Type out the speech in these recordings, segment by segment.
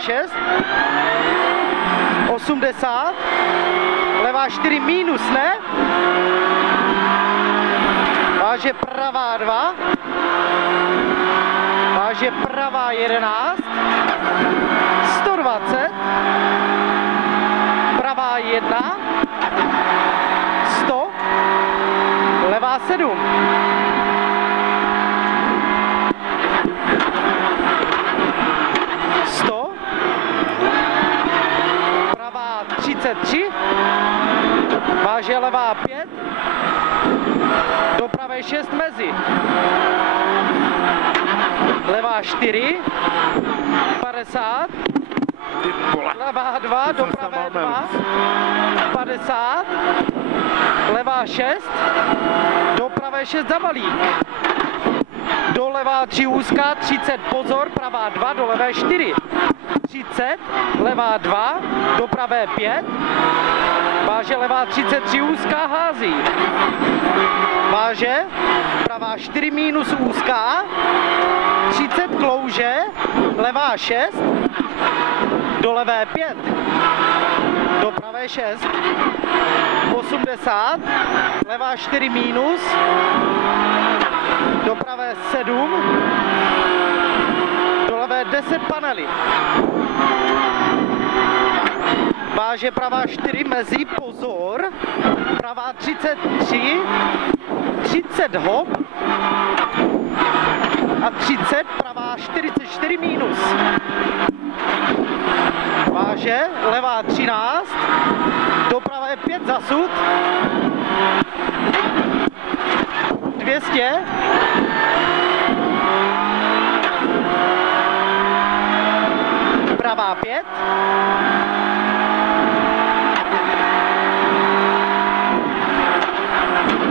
6, 80, levá 4 minus, ne? Váže pravá 2, váže pravá 11, 120, pravá 1, 100, levá 7. Pravá 33, váže levá 5, do pravé 6 mezi, levá 4, 50, levá 2, do pravé 2, 50, levá 6, do pravé 6 za balík, do levá 3 úzká, 30, pozor, pravá 2, do levé 4, 30, levá 2, do pravé 5, váže levá 33 úzká, hází, váže pravá 4 minus úzká, 30 klouže, levá 6, do levé 5, do pravé 6, 80, levá 4 minus, do pravé 7, do levé 10 panely. Váže pravá 4 mezi, pozor, pravá 33, 30 hop a 30, pravá 44 minus. Váže levá 13, do pravé 5 zasud, 200, pravá 5,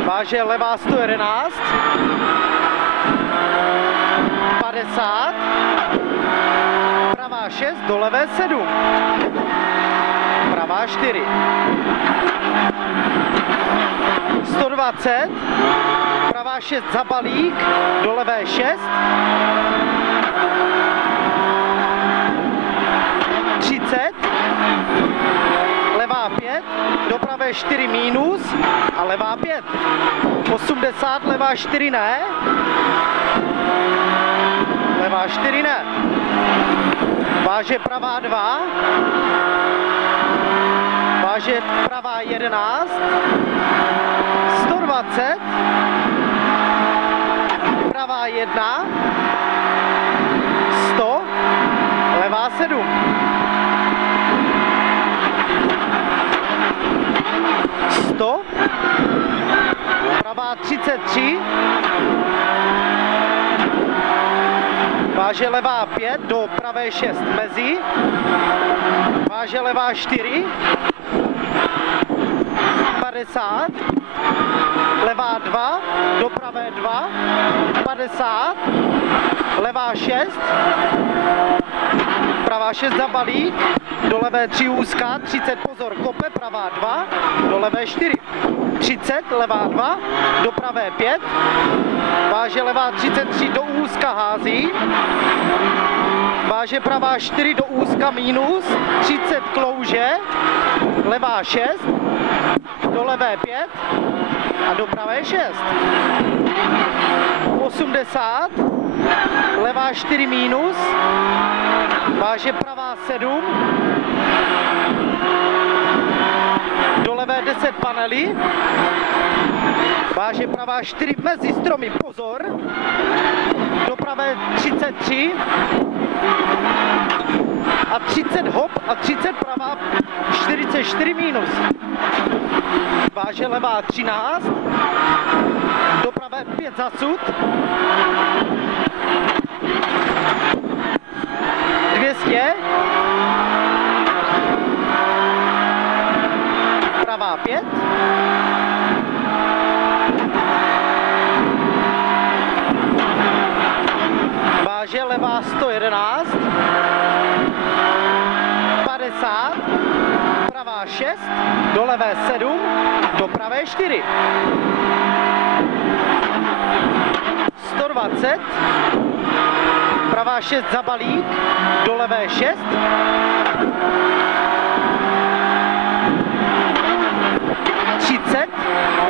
váže levá 111, 50, pravá 6, do levé 7, pravá 4, 120, pravá 6 za balík, do levé 6, 30, levá 5, do pravé 4 minus a levá 5, 80, levá 4 ne, levá 4 ne, váže pravá 2, váže pravá 11, 120, pravá 1, 100, levá 7. 100, pravá 33, váže levá 5, do pravé 6 mezi, váže levá 4, 50, levá 2, do pravé 2, 50, levá 6, pravá 6 za balík, do levé 3 úzká, 30, pozor, kope, pravá 2, do levé 4, 30, levá 2, do pravé 5, váže levá 33, do úzka hází, váže pravá 4, do úzka minus, 30 klouže, levá 6, do levé 5 a do pravé 6, 80, levá 4 minus, váže pravá 7, do levé 10 panely, váže pravá 4 mezi stromy, pozor, do pravé 33 a 30 hop a 30 pravá 44 minus, váže levá 13, do pravé 5 zasud, 200, pravá 5, váže levá 111, 50, pravá 6, do levé 7, do pravé 4, 120, pravá pravá 6 za balík, do levé 6.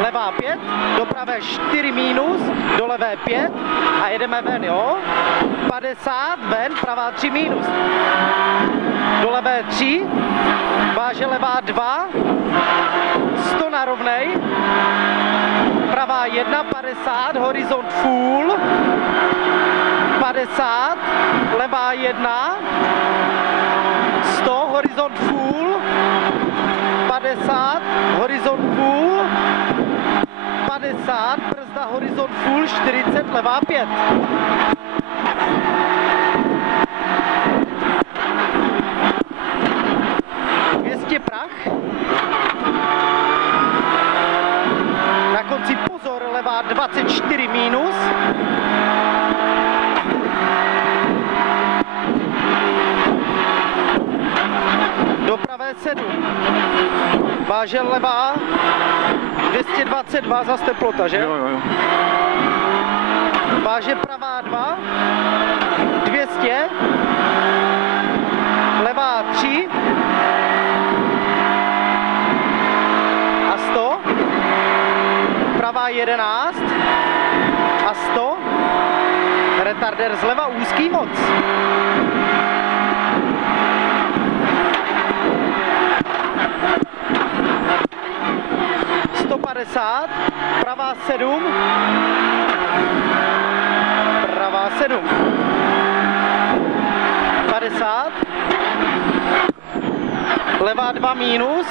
Levá 5, do pravé 4 minus, do levé 5 a jedeme ven, jo? 50, ven, pravá 3 minus. Do levé 3, váže levá 2, 100 na rovnej, pravá 1, 50, horizont full, 50, levá 1, 100, horizont full, 50, horizont full, 50, brzda horizont full, 40, levá 5. Prach. Na konci pozor, levá 24 minus. Do pravé 7. Vážel levá 222 za teplota, že? Jo. Váže pravá 2 200. Levá 3 a 100. Pravá 11 a 100. Retarder zleva úzký moc. Pravá 7, pravá 7, 50, levá 2 minus,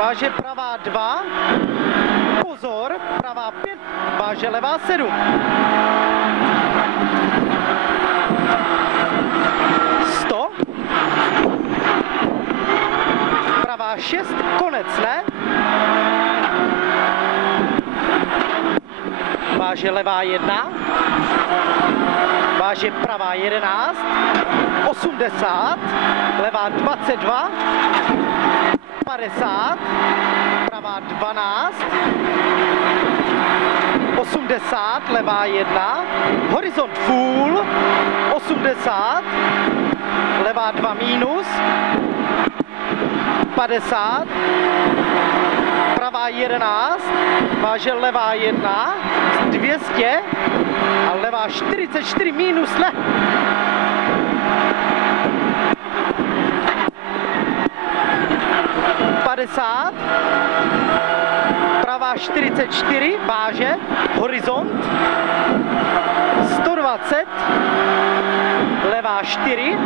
váže pravá 2, pozor, pravá 5, váže levá 7. 100, pravá 6, konec, ne? Váže levá 1, váže pravá 11, 80, levá 22, 50, pravá 12, 80, levá 1, horizont full, 80, levá 2 minus, 50, pravá 11, váže levá 1, 200 a levá 44 minus, ne? Pravá 44, váže, horizont, 120, levá 4,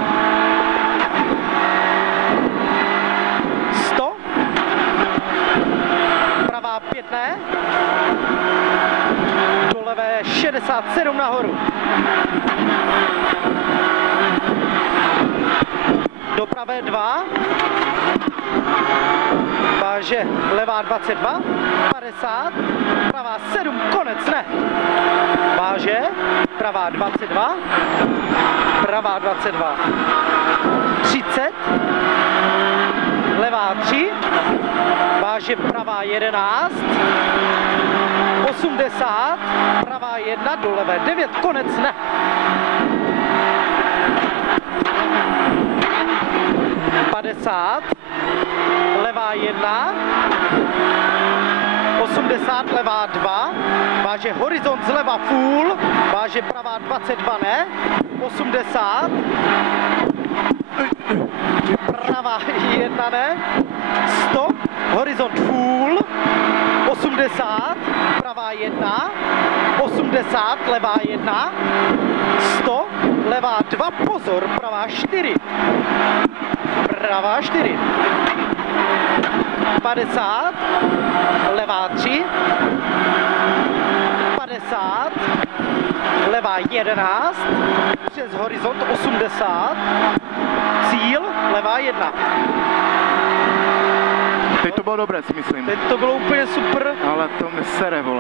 100, pravá 5 ne, do levé 67 nahoru. Do pravé 2, váže levá 22, 50, pravá 7, konec, ne. Váže, pravá 22, pravá 22, 30, levá 3, váže pravá 11, 80, pravá 1, do levé 9, konec, ne. 50, levá 1, 80, levá 2, váže horizont zleva full, váže pravá 22 ne, 80, pravá 1 ne, 100, horizont full, 80, pravá 1, 80, levá 1, 100, levá 2, pozor, pravá 4, pravá 4, 50, levá 3, 50, levá 11, přes horizont 80, cíl, levá 1. Teď to bylo dobré, si myslím. Teď to bylo úplně super. Ale to mi sere, vole.